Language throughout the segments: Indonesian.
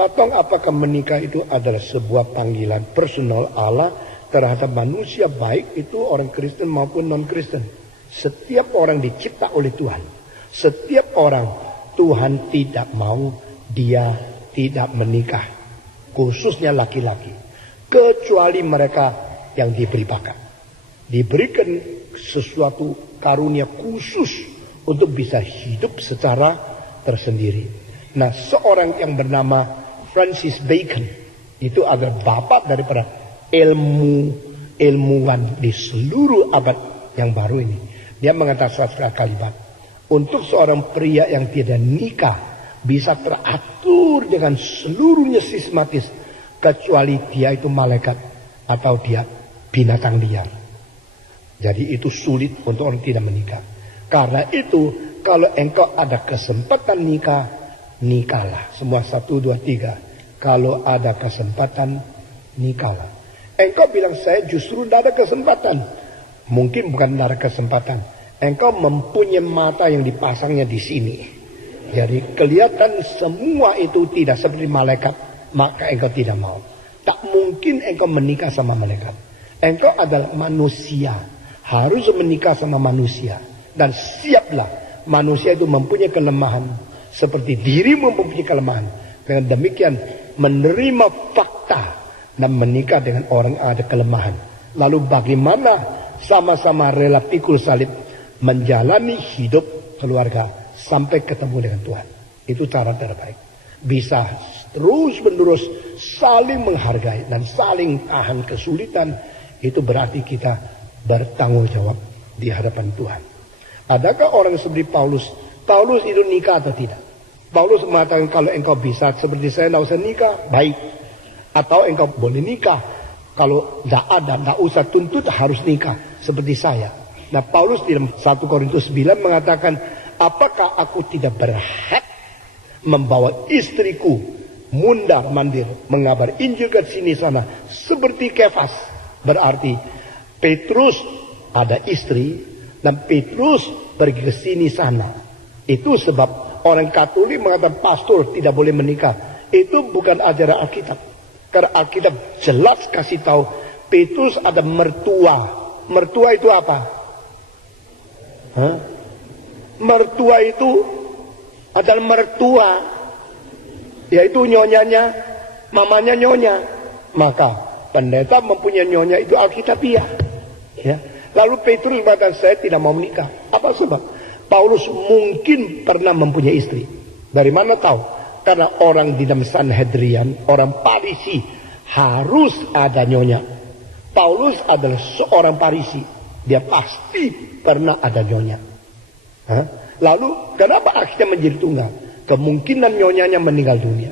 Patong, apakah menikah itu adalah sebuah panggilan personal Allah terhadap manusia, baik itu orang Kristen maupun non-Kristen. Setiap orang dicipta oleh Tuhan. Setiap orang Tuhan tidak mau dia tidak menikah. Khususnya laki-laki. Kecuali mereka yang diberi bakat. Diberikan sesuatu karunia khusus untuk bisa hidup secara tersendiri. Nah, seorang yang bernama Francis Bacon itu adalah bapak daripada ilmuwan di seluruh abad yang baru ini. Dia mengatakan suatu kalimat, untuk seorang pria yang tidak nikah bisa teratur dengan seluruhnya sistematis, kecuali dia itu malaikat atau dia binatang liar. Jadi itu sulit untuk orang tidak menikah. Karena itu kalau engkau ada kesempatan nikah, nikahlah. Semua 1, 2, 3. Kalau ada kesempatan, nikahlah. Engkau bilang saya justru tidak ada kesempatan. Mungkin bukan tidak ada kesempatan. Engkau mempunyai mata yang dipasangnya di sini. Jadi kelihatan semua itu tidak seperti malaikat. Maka engkau tidak mau. Tak mungkin engkau menikah sama malaikat. Engkau adalah manusia. Harus menikah sama manusia. Dan siaplah. Manusia itu mempunyai kelemahan. Seperti dirimu mempunyai kelemahan. Dengan demikian menerima fakta dan menikah dengan orang yang ada kelemahan. Lalu bagaimana sama-sama rela pikul salib menjalani hidup keluarga sampai ketemu dengan Tuhan. Itu cara terbaik. Bisa terus menerus saling menghargai dan saling tahan kesulitan. Itu berarti kita bertanggung jawab di hadapan Tuhan. Adakah orang seperti Paulus? Paulus itu nikah atau tidak? Paulus mengatakan kalau engkau bisa seperti saya tidak usah nikah, baik. Atau engkau boleh nikah. Kalau tidak ada, tidak usah tuntut harus nikah seperti saya. Nah, Paulus di 1 Korintus 9 mengatakan, apakah aku tidak berhak membawa istriku mundar mandir mengabar Injil ke sini sana seperti Kefas? Berarti Petrus ada istri dan Petrus pergi ke sini sana. Itu sebab orang Katolik mengatakan pastor tidak boleh menikah. Itu bukan ajaran Alkitab. Karena Alkitab jelas kasih tahu Petrus ada mertua. Mertua itu apa? Mertua itu adalah mertua, yaitu nyonyanya, mamanya nyonya. Maka pendeta mempunyai nyonya itu Alkitabiah. Ya. Lalu Petrus mengatakan saya tidak mau menikah. Apa sebab? Paulus mungkin pernah mempunyai istri. Dari mana tahu? Karena orang di dalam Sanhedrian, orang Farisi harus ada nyonya. Paulus adalah seorang Farisi. Dia pasti pernah ada nyonya. Lalu kenapa akhirnya menjadi tunggal? Kemungkinan nyonyanya meninggal dunia.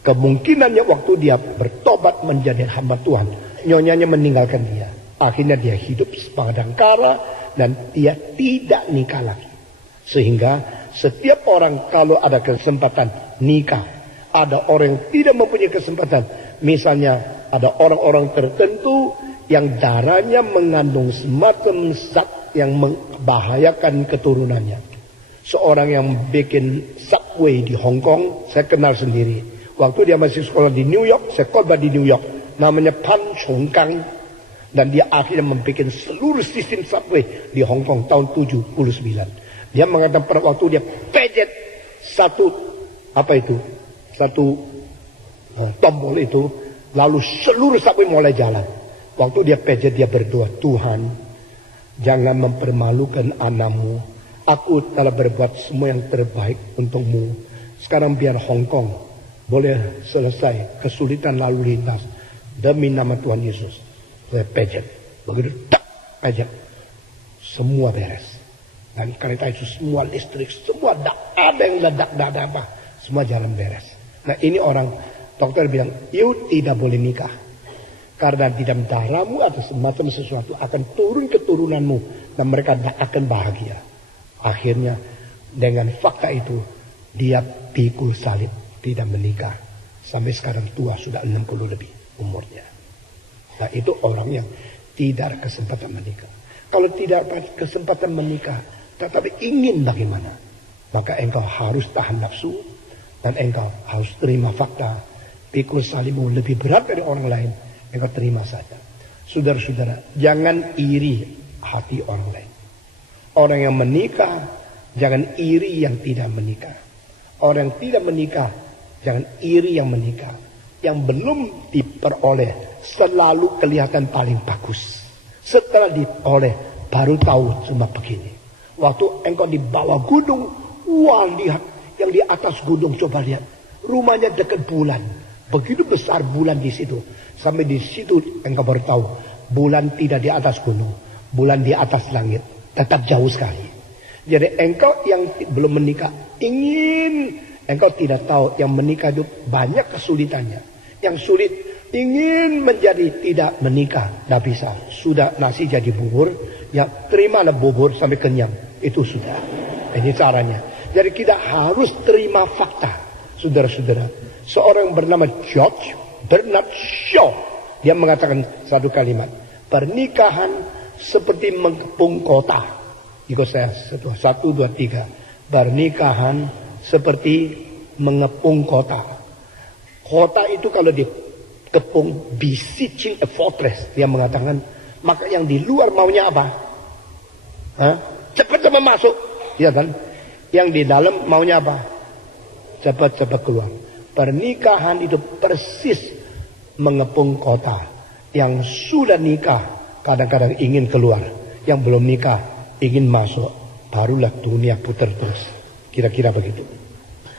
Kemungkinannya waktu dia bertobat menjadi hamba Tuhan, nyonyanya meninggalkan dia. Akhirnya dia hidup sepadang kara dan dia tidak nikah lagi. Sehingga setiap orang kalau ada kesempatan nikah, ada orang yang tidak mempunyai kesempatan. Misalnya ada orang-orang tertentu yang darahnya mengandung semacam zat yang membahayakan keturunannya. Seorang yang bikin subway di Hong Kong, saya kenal sendiri. Waktu dia masih sekolah di New York, saya khotbah di New York. Namanya Pan Chong Kang. Dan dia akhirnya membuat seluruh sistem subway di Hong Kong tahun 79. Dia mengatakan pada waktu dia pejet satu tombol itu, lalu seluruh subway mulai jalan. Waktu dia pejet dia berdoa, Tuhan jangan mempermalukan anakmu. Aku telah berbuat semua yang terbaik untukmu. Sekarang biar Hong Kong boleh selesai kesulitan lalu lintas demi nama Tuhan Yesus. Saya pejet, begitu tak pejet, semua beres. Dan kereta itu semua listrik, semua tak ada yang ledak, tak ada apa, semua jalan beres. Nah ini orang dokter bilang, you tidak boleh nikah. Karena di dalam darahmu ada semacam sesuatu akan turun keturunanmu dan mereka tidak akan bahagia. Akhirnya dengan fakta itu dia pikul salib, tidak menikah. Sampai sekarang tua, sudah 60 lebih umurnya. Nah itu orang yang tidak ada kesempatan menikah. Kalau tidak ada kesempatan menikah, tetapi ingin bagaimana? Maka engkau harus tahan nafsu dan engkau harus terima fakta pikul salibmu lebih berat dari orang lain, engkau terima saja. Saudara-saudara, jangan iri hati orang lain. Orang yang menikah, jangan iri yang tidak menikah. Orang yang tidak menikah, jangan iri yang menikah. Yang belum diperoleh selalu kelihatan paling bagus. Setelah diperoleh, baru tahu cuma begini. Waktu engkau di bawah gunung, wah lihat yang di atas gunung, coba lihat. Rumahnya dekat bulan. Begitu besar bulan di situ. Sampai di situ engkau baru tahu. Bulan tidak di atas gunung. Bulan di atas langit. Tetap jauh sekali. Jadi engkau yang belum menikah. Engkau tidak tahu yang menikah itu banyak kesulitannya. Yang sulit. Ingin menjadi tidak menikah. Tidak bisa. Sudah nasi jadi bubur. Ya terimalah bubur sampai kenyang. Itu sudah. Ini caranya. Jadi kita harus terima fakta. Saudara-saudara. Seorang bernama George Bernard Shaw. Dia mengatakan satu kalimat. Pernikahan seperti mengepung kota. Ikut saya. 1, 2, 3. Pernikahan seperti mengepung kota. Kota itu kalau dikepung, besieging a fortress. Dia mengatakan, maka yang di luar maunya apa? Cepat-cepat masuk. Ya kan? Yang di dalam maunya apa? Cepat-cepat keluar. Pernikahan itu persis mengepung kota. Yang sudah nikah kadang-kadang ingin keluar. Yang belum nikah ingin masuk. Barulah dunia putar terus. Kira-kira begitu.